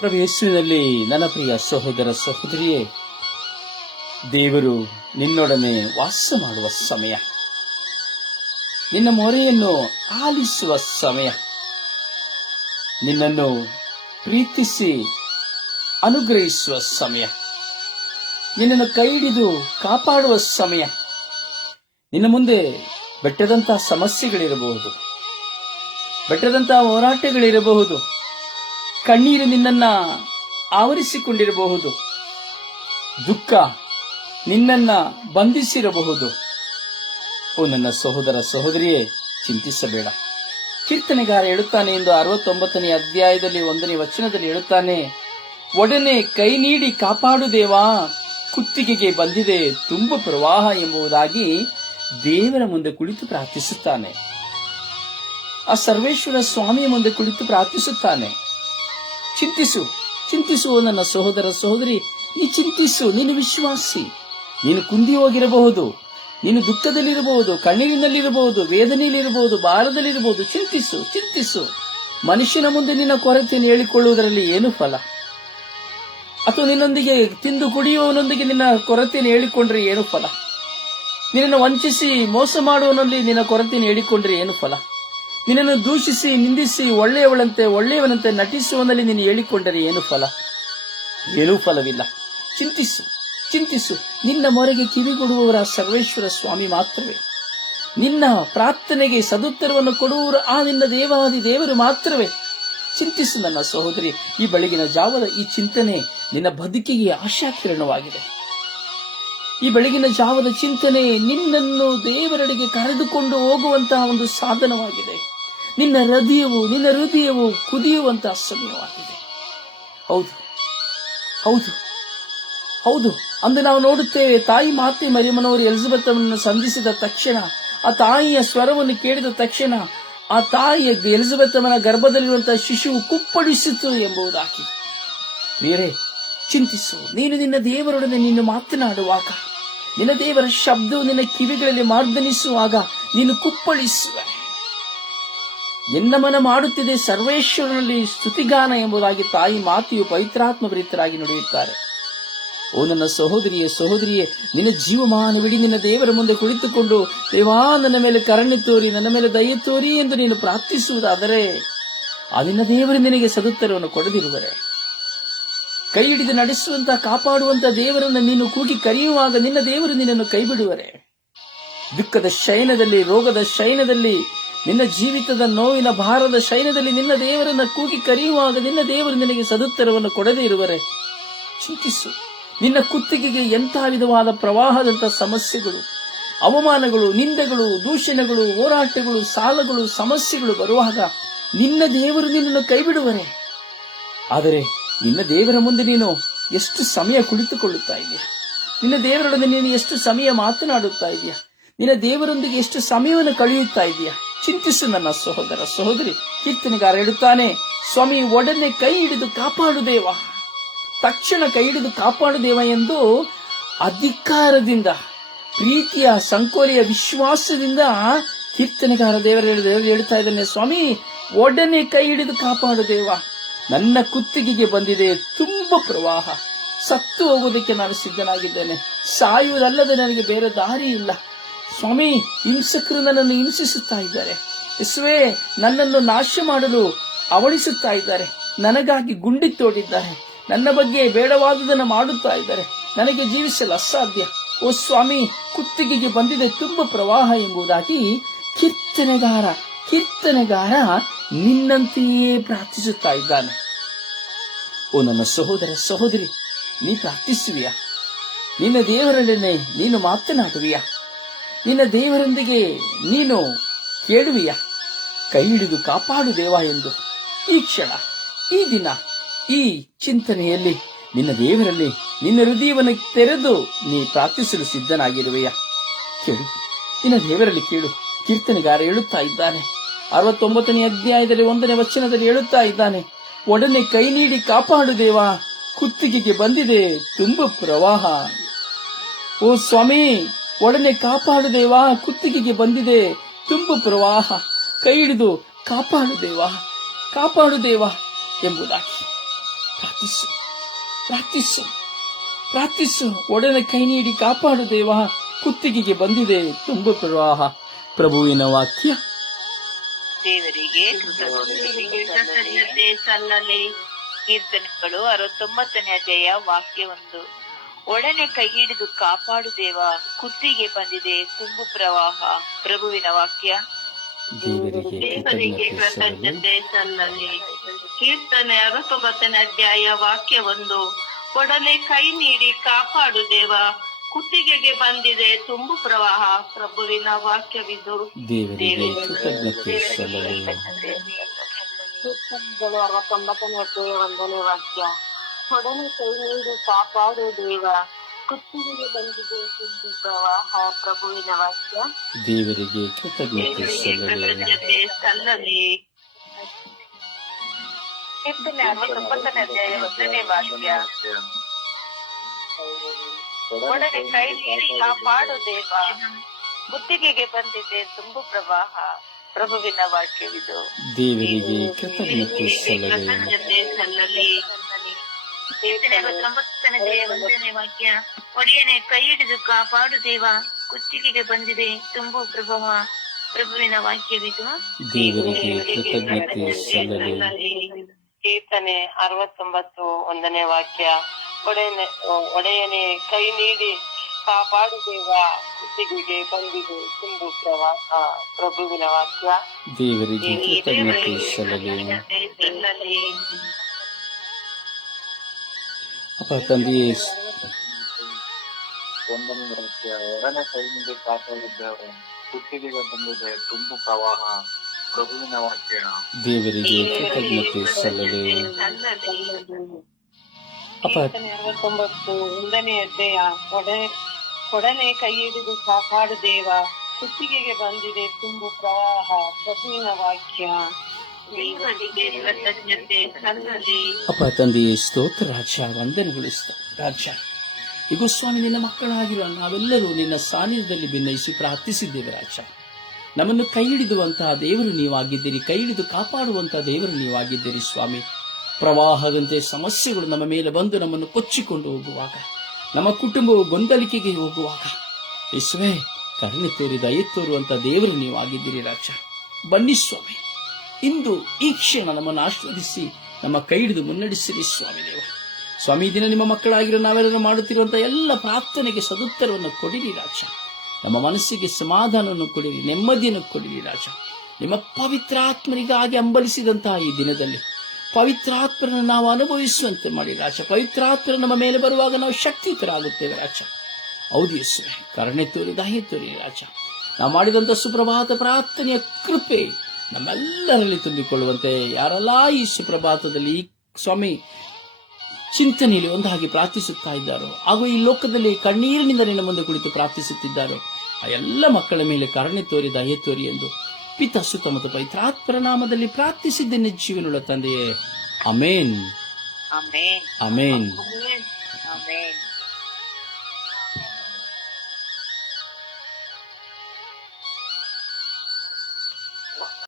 ಪ್ರಭು ನನ್ನ ಪ್ರಿಯ ಸಹೋದರ ಸಹೋದರಿಯೇ, ದೇವರು ನಿನ್ನೊಡನೆ ವಾಸ ಮಾಡುವ ಸಮಯ. ನಿನ್ನ ಮೊರೆಯನ್ನು ಆಲಿಸುವ ಸಮಯ. ನಿನ್ನನ್ನು ಪ್ರೀತಿಸಿ ಅನುಗ್ರಹಿಸುವ ಸಮಯ. ನಿನ್ನನ್ನು ಕೈ ಹಿಡಿದು ಕಾಪಾಡುವ ಸಮಯ. ನಿನ್ನ ಮುಂದೆ ಬೆಟ್ಟದಂತಹ ಸಮಸ್ಯೆಗಳಿರಬಹುದು. ಬೆಟ್ಟದಂತಹ ಹೋರಾಟಗಳಿರಬಹುದು. ಕಣ್ಣೀರು ನಿನ್ನನ್ನ ಆವರಿಸಿಕೊಂಡಿರಬಹುದು. ದುಃಖ ನಿನ್ನನ್ನ ಬಂಧಿಸಿರಬಹುದು. ಓ ನನ್ನ ಸಹೋದರ ಸಹೋದರಿಯೇ, ಚಿಂತಿಸಬೇಡ. ಕೀರ್ತನೆಗಾರ ಹೇಳುತ್ತಾನೆ ಎಂದು ಅರವತ್ತೊಂಬತ್ತನೇ ಅಧ್ಯಾಯದಲ್ಲಿ ಒಂದನೇ ವಚನದಲ್ಲಿ ಹೇಳುತ್ತಾನೆ, ಒಡನೆ ಕೈ ನೀಡಿ ಕಾಪಾಡುದೇವಾ, ಕುತ್ತಿಗೆಗೆ ಬಂದಿದೆ ತುಂಬ ಪ್ರವಾಹ ಎಂಬುದಾಗಿ ದೇವರ ಮುಂದೆ ಕುಳಿತು ಪ್ರಾರ್ಥಿಸುತ್ತಾನೆ. ಆ ಸರ್ವೇಶ್ವರ ಸ್ವಾಮಿಯ ಮುಂದೆ ಕುಳಿತು ಪ್ರಾರ್ಥಿಸುತ್ತಾನೆ. ಚಿಂತಿಸು ಚಿಂತಿಸುವ ನನ್ನ ಸಹೋದರ ಸಹೋದರಿ, ನೀ ಚಿಂತಿಸು, ನೀನು ವಿಶ್ವಾಸಿ. ನೀನು ಕುಂದಿ ಹೋಗಿರಬಹುದು ನೀನು ದುಃಖದಲ್ಲಿರಬಹುದು, ಕಣ್ಣೀರಿನಲ್ಲಿರಬಹುದು, ವೇದನೆಯಲ್ಲಿರಬಹುದು, ಭಾರದಲ್ಲಿರಬಹುದು, ಚಿಂತಿಸು ಚಿಂತಿಸು. ಮನುಷ್ಯನ ಮುಂದೆ ನಿನ್ನ ಕೊರತೆಯನ್ನು ಹೇಳಿಕೊಳ್ಳುವುದರಲ್ಲಿ ಏನು ಫಲ? ಅಥವಾ ನಿನ್ನೊಂದಿಗೆ ತಿಂದು ಕುಡಿಯುವವನೊಂದಿಗೆ ನಿನ್ನ ಕೊರತೆಯನ್ನು ಹೇಳಿಕೊಂಡ್ರೆ ಏನು ಫಲ? ನಿನ್ನನ್ನು ವಂಚಿಸಿ ಮೋಸ ಮಾಡುವವನೊಂದಿಗೆ ನಿನ್ನ ಕೊರತೆಯನ್ನು ಹೇಳಿಕೊಂಡ್ರೆ ಏನು ಫಲ? ನಿನ್ನನ್ನು ದೂಷಿಸಿ, ನಿಂದಿಸಿ, ಒಳ್ಳೆಯವಳಂತೆ, ಒಳ್ಳೆಯವನಂತೆ ನಟಿಸುವನಲ್ಲಿ ನೀನು ಹೇಳಿಕೊಂಡರೆ ಏನು ಫಲ? ಏನೂ ಫಲವಿಲ್ಲ. ಚಿಂತಿಸು ಚಿಂತಿಸು. ನಿನ್ನ ಮೊರೆಗೆ ಕಿವಿಗೊಡುವವರ ಸರ್ವೇಶ್ವರ ಸ್ವಾಮಿ ಮಾತ್ರವೇ. ನಿನ್ನ ಪ್ರಾರ್ಥನೆಗೆ ಸದುತ್ತರವನ್ನು ಕೊಡುವವರು ಆ ನಿನ್ನ ದೇವಾದಿ ದೇವರು ಮಾತ್ರವೇ. ಚಿಂತಿಸು ನನ್ನ ಸಹೋದರಿ, ಈ ಬೆಳಗಿನ ಜಾವದ ಈ ಚಿಂತನೆ ನಿನ್ನ ಬದುಕಿಗೆ ಆಶಾಕಿರಣವಾಗಿದೆ. ಈ ಬೆಳಗಿನ ಜಾವದ ಚಿಂತನೆ ನಿನ್ನನ್ನು ದೇವರಡೆಗೆ ಕರೆದುಕೊಂಡು ಹೋಗುವಂತಹ ಒಂದು ಸಾಧನವಾಗಿದೆ. ನಿನ್ನ ಹೃದಯವು ನಿನ್ನ ಹೃದಯವು ಕುದಿಯುವಂತಹ ಸಮಯವಾಗಿದೆ ಹೌದು ಹೌದು ಹೌದು. ಅಂದು ನಾವು ನೋಡುತ್ತೇವೆ, ತಾಯಿ ಮಾತೆ ಮರಿಮನವರು ಎಲಿಜಬೆತ್ ಅವರನ್ನು ಸಂಧಿಸಿದ ತಕ್ಷಣ, ಆ ತಾಯಿಯ ಸ್ವರವನ್ನು ಕೇಳಿದ ತಕ್ಷಣ, ಆ ತಾಯಿಯ ಎಲಿಜಬೆತ್ ಅವನ ಗರ್ಭದಲ್ಲಿರುವಂತಹ ಶಿಶುವು ಕುಪ್ಪಳಿಸಿತು ಎಂಬುದಾಗಿ. ಬೇರೆ ಚಿಂತಿಸು, ನೀನು ನಿನ್ನ ದೇವರೊಡನೆ ನೀನು ಮಾತನಾಡುವಾಗ, ನಿನ್ನ ದೇವರ ಶಬ್ದವು ನಿನ್ನ ಕಿವಿಗಳಲ್ಲಿ ಮಾರ್ದನಿಸುವಾಗ ನೀನು ಕುಪ್ಪಳಿಸುವೆ. ಎನ್ನ ಮನ ಮಾಡುತ್ತಿದೆ ಸರ್ವೇಶ್ವರನಲ್ಲಿ ಸ್ತುತಿಗಾನ ಎಂಬುದಾಗಿ ತಾಯಿ ಮಾತೆಯು ಪವಿತ್ರಾತ್ಮ ಪ್ರೀತರಾಗಿ ನುಡಿಯುತ್ತಾರೆ. ಓ ನನ್ನ ಸಹೋದರಿಯೇ ಸಹೋದರಿಯೇ, ನಿನ್ನ ಜೀವಮಾನವಿಡಿ ನಿನ್ನ ದೇವರ ಮುಂದೆ ಕುಳಿತುಕೊಂಡು ದೇವಾ, ನನ್ನ ಮೇಲೆ ಕರಣಿ ತೋರಿ, ನನ್ನ ಮೇಲೆ ದಯೆ ತೋರಿ ಎಂದು ನೀನು ಪ್ರಾರ್ಥಿಸುವುದಾದರೆ ಆ ನಿನ್ನ ದೇವರು ನಿನಗೆ ಸದುತ್ತರವನ್ನು ಕೊಡದಿರುವರೆ. ಕೈ ಹಿಡಿದು ನಡೆಸುವಂತ, ಕಾಪಾಡುವಂತ ದೇವರನ್ನು ನೀನು ಕೂಗಿ ಕರೆಯುವಾಗ ನಿನ್ನ ದೇವರು ನಿನ್ನನ್ನು ಕೈ ಬಿಡುವರೆ ದುಃಖದ ಶಯನದಲ್ಲಿ, ರೋಗದ ಶಯನದಲ್ಲಿ ನಿನ್ನ ಜೀವಿತದ ನೋವಿನ ಭಾರದ ಶೈಲದಲ್ಲಿ ನಿನ್ನ ದೇವರನ್ನ ಕೂಗಿ ಕರೆಯುವಾಗ ನಿನ್ನ ದೇವರು ನಿನಗೆ ಸದುತ್ತರವನ್ನು ಕೊಡದೇ ಇರುವರೆ. ಚಿಂತಿಸು. ನಿನ್ನ ಕುತ್ತಿಗೆಗೆ ಎಂಥ ವಿಧವಾದ ಪ್ರವಾಹದಂತಹ ಸಮಸ್ಯೆಗಳು, ಅವಮಾನಗಳು, ನಿಂದೆಗಳು, ದೂಷಣೆಗಳು, ಹೋರಾಟಗಳು, ಸಾಲಗಳು, ಸಮಸ್ಯೆಗಳು ಬರುವಾಗ ನಿನ್ನ ದೇವರು ನಿನ್ನನ್ನು ಕೈಬಿಡುವರೆ. ಆದರೆ ನಿನ್ನ ದೇವರ ಮುಂದೆ ನೀನು ಎಷ್ಟು ಸಮಯ ಕುಳಿತುಕೊಳ್ಳುತ್ತಾ ಇದೆಯಾ ನಿನ್ನ ದೇವರೊಡನೆ ನೀನು ಎಷ್ಟು ಸಮಯ ಮಾತನಾಡುತ್ತಾ ಇದೆಯಾ ನಿನ್ನ ದೇವರೊಂದಿಗೆ ಎಷ್ಟು ಸಮಯವನ್ನು ಕಳೆಯುತ್ತಾ ಇದೆಯಾ ಚಿಂತಿಸು ನನ್ನ ಸಹೋದರ ಸಹೋದರಿ, ಕೀರ್ತನೆಗಾರ ಹೇಳುತ್ತಾನೆ, ಸ್ವಾಮಿ ಒಡನೆ ಕೈ ಹಿಡಿದು ಕಾಪಾಡು ದೇವ ತಕ್ಷಣ ಕೈ ಹಿಡಿದು ಕಾಪಾಡು ದೇವ ಎಂದು ಅಧಿಕಾರದಿಂದ, ಪ್ರೀತಿಯ ಸಂಕೋಲೆಯ ವಿಶ್ವಾಸದಿಂದ ಕೀರ್ತನೆಗಾರ ದೇವರ ಹೇಳ್ತಾ ಇದ್ದಾನೆ, ಸ್ವಾಮಿ ಒಡನೆ ಕೈ ಹಿಡಿದು ಕಾಪಾಡು ದೇವ ನನ್ನ ಕುತ್ತಿಗೆಗೆ ಬಂದಿದೆ ತುಂಬ ಪ್ರವಾಹ. ಸತ್ತು ಹೋಗುವುದಕ್ಕೆ ನಾನು ಸಿದ್ಧನಾಗಿದ್ದೇನೆ. ಸಾಯುವುದಲ್ಲದೆ ನನಗೆ ಬೇರೆ ದಾರಿ ಇಲ್ಲ ಸ್ವಾಮಿ, ಹಿಂಸಕರು ನನ್ನನ್ನು ಹಿಂಸಿಸುತ್ತಾ ಇದ್ದಾರೆ. ಯಸ್ವೆ, ನನ್ನನ್ನು ನಾಶ ಮಾಡಲು ಅವಳಿಸುತ್ತಾ ಇದ್ದಾರೆ. ನನಗಾಗಿ ಗುಂಡಿ ತೋಡಿದ್ದಾರೆ. ನನ್ನ ಬಗ್ಗೆ ಬೇಡವಾದುದನ್ನು ಮಾಡುತ್ತಾ ಇದ್ದಾರೆ. ನನಗೆ ಜೀವಿಸಲು ಅಸಾಧ್ಯ. ಓ ಸ್ವಾಮಿ, ಕುತ್ತಿಗೆಗೆ ಬಂದಿದೆ ತುಂಬ ಪ್ರವಾಹ ಎಂಬುದಾಗಿ ಕೀರ್ತನೆಗಾರ ಕೀರ್ತನೆಗಾರ ನಿನ್ನಂತೆಯೇ ಪ್ರಾರ್ಥಿಸುತ್ತಾ ಇದ್ದಾನೆ. ಓ ನನ್ನ ಸಹೋದರ ಸಹೋದರಿ, ನೀ ಪ್ರಾರ್ಥಿಸುವಿಯಾ? ನಿನ್ನ ದೇವರೊಡನೆ ನೀನು ಮಾತನಾಡುವಿಯಾ? ನಿನ್ನ ದೇವರೊಂದಿಗೆ ನೀನು ಕೇಳುವಿಯ? ಕೈ ಹಿಡಿದು ಕಾಪಾಡು ದೇವ ಎಂದು. ಈ ಕ್ಷಣ, ಈ ದಿನ, ಈ ಚಿಂತನೆಯಲ್ಲಿ ನಿನ್ನ ದೇವರಲ್ಲಿ ನಿನ್ನ ಹೃದಯವನ್ನು ತೆರೆದು ನೀ ಪ್ರಾರ್ಥಿಸಲು ಸಿದ್ಧನಾಗಿರುವೆಯ? ಕೇಳು, ನಿನ್ನ ದೇವರಲ್ಲಿ ಕೇಳು. ಕೀರ್ತನೆಗಾರ ಹೇಳುತ್ತಾ ಇದ್ದಾನೆ. ಅರವತ್ತೊಂಬತ್ತನೇ ಅಧ್ಯಾಯದಲ್ಲಿ ಒಂದನೇ ವಚನದಲ್ಲಿ ಹೇಳುತ್ತಾ ಇದ್ದಾನೆ. ಒಡನೆ ಕೈ ನೀಡಿ ಕಾಪಾಡು ದೇವ, ಕುತ್ತಿಗೆಗೆ ಬಂದಿದೆ, ತುಂಬ ಪ್ರವಾಹ. ಓ ಸ್ವಾಮಿ ಒಡನೆ ಕಾಪಾಡು ದೇವಾ ಕುತ್ತಿಗೆಗೆ ಬಂದಿದೆ, ತುಂಬು ಪ್ರವಾಹ ಕೈ ಹಿಡಿದು ಕಾಪಾಡು ದೇವಾ ಕಾಪಾಡು ದೇವ ಎಂಬುದಾಗಿ ಪ್ರಾರ್ಥಿಸು ಪ್ರಾರ್ಥಿಸು ಪ್ರಾರ್ಥಿಸು. ಒಡನೆ ಕೈ ನೀಡಿ ಕಾಪಾಡು ದೇವಾ ಕುತ್ತಿಗೆಗೆ ಬಂದಿದೆ, ತುಂಬು ಪ್ರವಾಹ. ಪ್ರಭುವಿನ ವಾಕ್ಯ. ದೇವರಿಗೆ ಸಲ್ಲಲಿ ಕೀರ್ತನೆಗಳು, ಅರವತ್ತೊಂಬತ್ತನೇ ಅಧ್ಯಾಯ ವಾಕ್ಯ ಒಂದು. ಒಡನೆ ಕೈ ಹಿಡಿದು ಕಾಪಾಡು ದೇವ ಕುತ್ತಿಗೆ ಬಂದಿದೆ ತುಂಬು ಪ್ರವಾಹ. ಪ್ರಭುವಿನ ವಾಕ್ಯ. ದೇವರಿಗೆ ಕೃತಜ್ಞತೆ ಸಲ್ಲಲಿ ಕೀರ್ತನೆ ಅರತೊಂಬತ್ತನ ಅಧ್ಯಾಯ ವಾಕ್ಯ ಒಂದು. ಒಡನೆ ಕೈ ನೀಡಿ ಕಾಪಾಡು ದೇವ ಕುತ್ತಿಗೆಗೆ ಬಂದಿದೆ ತುಂಬು ಪ್ರವಾಹ. ಪ್ರಭುವಿನ ವಾಕ್ಯವಿದು. ದೇವರಿಗೆ ಕೃತಜ್ಞತೆ ಸಲ್ಲಲಿ ಕೀರ್ತನೆಗಳು ಅರವತ್ತೊಂಬತ್ತನೇ ಅಧ್ಯಾಯ ಒಂದನೇ ವಾಕ್ಯ. ಒಡನೆ ಕೈ ನೀಡಿ ಕಾಪಾಡು ದೇವ ಕುತ್ತಿಗೆಗೆ ಬಂದಿದೆ ಸುದ್ದಿ ಪ್ರವಾಹ ಪ್ರಭುವಿನ ವಾಕ್ಯ. ದೇವರಿಗೆ ಕೃತಜ್ಞತೆ ಸಲ್ಲಲಿ ಕೃತಜ್ಞತೆ ಸಲ್ಲಲಿ. ಕೀರ್ತನೆ ಅರವತ್ತೊಂಬತ್ತನೇ ಅಧ್ಯಾಯ ಒಂದನೇ ವಾಕ್ಯ. ಒಡನೆ ಕೈ ನೀಡಿ ಕಾಪಾಡು ದೇವ ಕುತ್ತಿಗೆಗೆ ಬಂದಿದೆ ತುಂಬು ಪ್ರವಾಹ ಪ್ರಭುವಿನ ವಾಕ್ಯವಿದು. ದೇವರಿಗೆ ಕೃತಜ್ಞತೆ ಸಲ್ಲಲಿ. ಒಂದನೇ ವಾಕ್ಯ. ಒಡೆಯನೆ ಕೈ ಹಿಡಿದು ಕಾಪಾಡು ದೇವ ಕುತ್ತಿಗೆಗೆ ಬಂದಿದೆ ತುಂಬು ಪ್ರಭವ. ಪ್ರಭುವಿನ ವಾಕ್ಯವಿದು. ದೇವರಿಗೆ ಕೃತಜ್ಞತೆ ಸಲ್ಲಲಿ. ಕೀರ್ತನೆ ಅರವತ್ತೊಂಬತ್ತು ಒಂದನೇ ವಾಕ್ಯ. ಒಡೆಯನೆ ಒಡೆಯನೆ ಕೈ ನೀಡಿ ಕಾಪಾಡು ದೇವ ಕುತ್ತಿಗೆಗೆ ಬಂದಿದೆ ತುಂಬು ಪ್ರವ ಪ್ರಭುವಿನ ವಾಕ್ಯ. ದೇವರಿಗೆ ಕೃತಜ್ಞತೆ ಸಲ್ಲಲಿ. ಅಪ್ಪ ತಂದೆಯೇ ಒಂದನೇ ವಾಕ್ಯ ಎರಡನೇ ಬಂದಿದೆ ತುಂಬು ಪ್ರವಾಹ ಪ್ರಭುವಿನ ವಾಕ್ಯ. ದೇವರಿಗೆ ಕೃತಜ್ಞತೆ ಅಪ್ಪ. ಅರವತ್ತೊಂಬತ್ತು ಒಂದನೇ ಅಧ್ಯಾಯ ಒಡನೆ ಕೈ ಹಿಡಿದು ಕಾಪಾಡು ದೇವ ಕುತ್ತಿಗೆಗೆ ಬಂದಿದೆ ತುಂಬು ಪ್ರವಾಹ ಪ್ರಭುವಿನ ವಾಕ್ಯ. ಅಪ್ಪ ತಂದೆಯೇ ಸ್ತೋತ್ರ ರಾಜ ವಂದನೆಗಳು ರಾಜ ಈಗ ಸ್ವಾಮಿ, ನಿನ್ನ ಮಕ್ಕಳಾಗಿರುವ ನಾವೆಲ್ಲರೂ ನಿನ್ನ ಸಾನ್ನಿಧ್ಯದಲ್ಲಿ ಭಿನ್ನಯಿಸಿ ಪ್ರಾರ್ಥಿಸಿದ್ದೇವೆ ರಾಜ ನಮ್ಮನ್ನು ಕೈ ಹಿಡಿದುವಂತಹ ದೇವರು ನೀವಾಗಿದ್ದೀರಿ ಕೈ ಹಿಡಿದು ಕಾಪಾಡುವಂತಹ ದೇವರು ನೀವಾಗಿದ್ದೀರಿ, ಸ್ವಾಮಿ. ಪ್ರವಾಹದಂತೆ ಸಮಸ್ಯೆಗಳು ನಮ್ಮ ಮೇಲೆ ಬಂದು ನಮ್ಮನ್ನು ಕೊಚ್ಚಿಕೊಂಡು ಹೋಗುವಾಗ, ನಮ್ಮ ಕುಟುಂಬವು ಗೊಂದಲಿಕೆಗೆ ಹೋಗುವಾಗ, ಯೇಸುವೆ, ಕರುಣೆ ತೋರಿ, ದಯ ತೋರುವಂತಹ ದೇವರು ನೀವಾಗಿದ್ದೀರಿ ರಾಜ ಬನ್ನಿ ಸ್ವಾಮಿ. ಇಂದು ಈ ಕ್ಷಣ ನಮ್ಮನ್ನು ಆಶೀರ್ವದಿಸಿ, ನಮ್ಮ ಕೈ ಹಿಡಿದು ಮುನ್ನಡೆಸಿರಿ ಸ್ವಾಮಿ ದೇವ ಸ್ವಾಮಿ ದಿನ ನಿಮ್ಮ ಮಕ್ಕಳಾಗಿರೋ ನಾವೆಲ್ಲರೂ ಮಾಡುತ್ತಿರುವಂತಹ ಎಲ್ಲ ಪ್ರಾರ್ಥನೆಗೆ ಸದುತ್ತರವನ್ನು ಕೊಡಿರಿ ರಾಜ. ನಮ್ಮ ಮನಸ್ಸಿಗೆ ಸಮಾಧಾನವನ್ನು ಕೊಡಿರಿ, ನೆಮ್ಮದಿಯನ್ನು ಕೊಡಿರಿ ರಾಜ. ನಿಮ್ಮ ಪವಿತ್ರಾತ್ಮನಿಗಾಗಿ ಅಂಬಲಿಸಿದಂತಹ ಈ ದಿನದಲ್ಲಿ ಪವಿತ್ರಾತ್ಮರನ್ನು ನಾವು ಅನುಭವಿಸುವಂತೆ ಮಾಡಿ ರಾಜ. ಪವಿತ್ರಾತ್ಮರ ನಮ್ಮ ಮೇಲೆ ಬರುವಾಗ ನಾವು ಶಕ್ತಿಯುತರಾಗುತ್ತೇವೆ ರಾಜ. ಹೌದು ಯೇಸುವೆ, ಕರುಣೆ ತೋರಿ ದಾಹಿ ತೋರಿ ರಾಜ. ನಾವು ಮಾಡಿದಂಥ ಸುಪ್ರಭಾತ ಪ್ರಾರ್ಥನೆಯ ಕೃಪೆ ನಮ್ಮೆಲ್ಲರಲ್ಲಿ ತುಂಬಿಕೊಳ್ಳುವಂತೆ ಯಾರೆಲ್ಲ ಈ ಸುಪ್ರಭಾತದಲ್ಲಿ ಸ್ವಾಮಿ ಚಿಂತನೆಯಲ್ಲಿ ಒಂದು ಹಾಗೆ ಪ್ರಾರ್ಥಿಸುತ್ತಾ ಇದ್ದಾರೋ ಹಾಗೂ ಈ ಲೋಕದಲ್ಲಿ ಕಣ್ಣೀರಿನಿಂದ ನಿನ್ನ ಮುಂದೆ ಕುಳಿತು ಪ್ರಾರ್ಥಿಸುತ್ತಿದ್ದಾರೋ ಆ ಎಲ್ಲ ಮಕ್ಕಳ ಮೇಲೆ ಕರುಣೆ ತೋರಿದ ದಯೆ ತೋರಿ ಎಂದು ಪಿತ ಸುತ್ತ ಮತ್ತು ಪೈತ್ರಾತ್ಮರ ನಾಮದಲ್ಲಿ ಪ್ರಾರ್ಥಿಸಿದ್ದೇನೆ ಜೀವನುಳ್ಳ ತಂದೆಯೇ. Amen amen amen